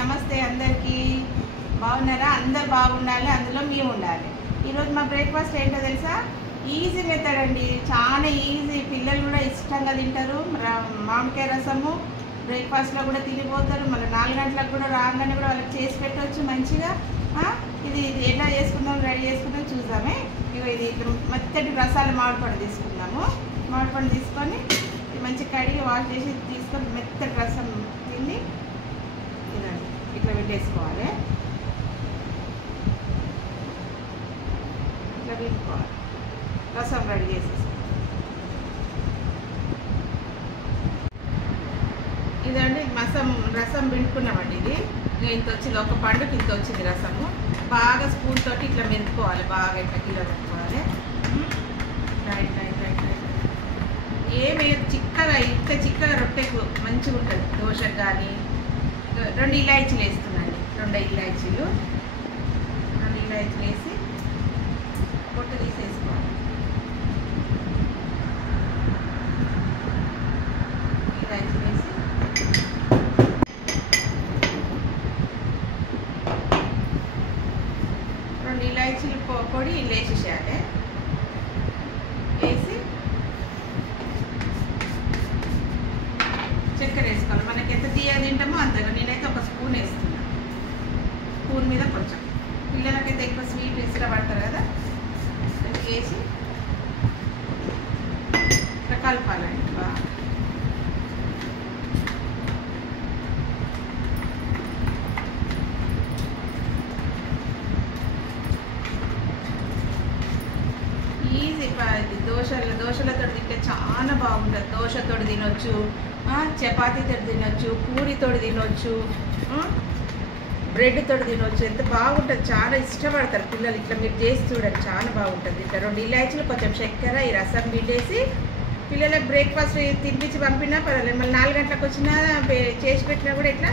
నమస్తే అందరికీ. బాగున్నారా? అందరు బాగుండాలి, అందులో మేము ఉండాలి. ఈరోజు మా బ్రేక్ఫాస్ట్ ఏంటో తెలుసా? ఈజీ మెథడ్ అండి, చాలా ఈజీ. పిల్లలు కూడా ఇష్టంగా తింటారు. మామిడికాయ రసము బ్రేక్ఫాస్ట్లో కూడా తినిపోతారు. మళ్ళీ 4 గంటలకు కూడా రాగానే కూడా వాళ్ళకి చేసి పెట్టవచ్చు మంచిగా. ఇది ఎలా చేసుకుందాం, రెడీ చేసుకుందాం చూద్దామే. ఇది మెత్తటి రసాలు మామిడిపండు తీసుకుందాము. మామిడిపండు తీసుకొని మంచి కడిగి వాష్ చేసి తీసుకొని మెత్తటి రసం తిని తినండి. ఇట్లా పెట్టేసుకోవాలి, ఇట్లా పెట్టుకోవాలి. రసం రెడీ చేసేసుకోవాలి. ఇదండి రసం పిండుకున్నామండి. ఇది ఇంత వచ్చింది, ఒక పండుకి ఇంత వచ్చింది రసము. బాగా స్పూన్ తోటి ఇట్లా మెదుపుకోవాలి, బాగా ఇట్లా కిలో పెట్టుకోవాలి. రైట్ రైట్ రైట్ రైట్ ఏమి చిక్కగా, ఇంత చిక్కగా రొట్టెకు మంచిగా ఉంటుంది. దోశకు కానీ 2 ఇలాచీలు వేస్తున్నాండి. 2 ఇలాచీలు వేసి పొట్టు తీసేసుకోవాలి. ఇలాచీ వేసి ఇలాచీలు పొడి వేసేసేయాలి. వేసి చక్కెర వేసుకోవాలి. మనకి ఎంత తీయ తింటామో అంతగా. నేనైతే ఒక స్పూన్ వేస్తున్నాను. స్పూన్ మీద కొంచెం, పిల్లలకైతే ఎక్కువ స్వీట్ ఇష్టపడతారు కదా, వేసి ఇట్లా కలపాలండి బాగా. ఈజీ. దోశలతో తింటే చాలా బాగుంటుంది. దోశతో తినొచ్చు, చపాతీతో తినొచ్చు, పూరితో తినొచ్చు, బ్రెడ్తో తినొచ్చు. ఎంత బాగుంటుంది, చాలా ఇష్టపడతారు పిల్లలు. ఇట్లా మీరు చేసి చూడండి, చాలా బాగుంటుంది. ఇట్లా 2 ఇలాచీలు, కొంచెం చక్కెర, ఈ రసం పిండేసి పిల్లలకు బ్రేక్ఫాస్ట్ తినిపించి పంపినా పర్వాలేదు. మళ్ళీ 4 గంటలకు వచ్చినా చేసి పెట్టినా కూడా ఇట్లా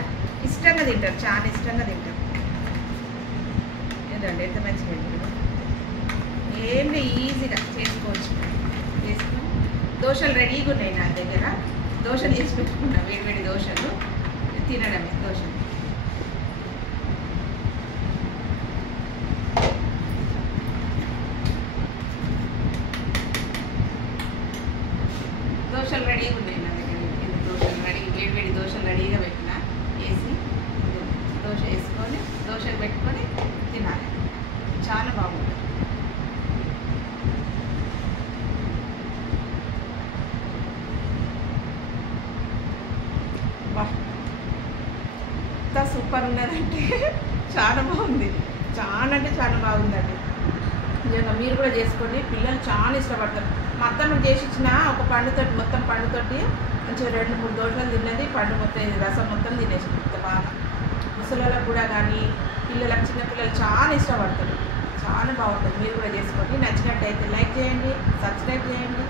ఇష్టంగా తింటారు, చాలా ఇష్టంగా తింటారు. ఏదండి ఎంత మంచిగా ఉంటుంది. ఏంటి ఈజీగా చేసుకోవచ్చు. చేసుకుని దోశలు రెడీగా ఉన్నాయి నా దగ్గర. దోశలు చేసి పెట్టుకున్నా, వేడివేడి దోశలు తినడమే. దోశలు రెడీగా ఉన్నాయి నా దగ్గర. దోశలు రెడీ, వేడివేడి దోశలు రెడీగా పెట్టిన. వేసి దోశ వేసుకొని దోశలు పెట్టుకొని తినాలి. చాలా బాగుంటుంది. ఎంత సూపర్ ఉన్నదంటే చాలా బాగుంది. చాలా అంటే చాలా బాగుందండి. నిజంగా మీరు కూడా చేసుకోండి, పిల్లలు చాలా ఇష్టపడతారు. మా అత్తమ్మ చేసి ఇచ్చిన ఒక పండుతోటి, మొత్తం పండుతోటి మంచిగా 2-3 దోశలు తిన్నది. పండు మొత్తం రసం మొత్తం తినేసింది. ఇంత బాగా ముసలిళ్ళకు కూడా కానీ పిల్లలకు, చిన్నపిల్లలు చాలా ఇష్టపడతారు. చాలా బాగుంటుంది. మీరు కూడా చేసుకోండి. నచ్చినట్టయితే లైక్ చేయండి, సబ్స్క్రైబ్ చేయండి.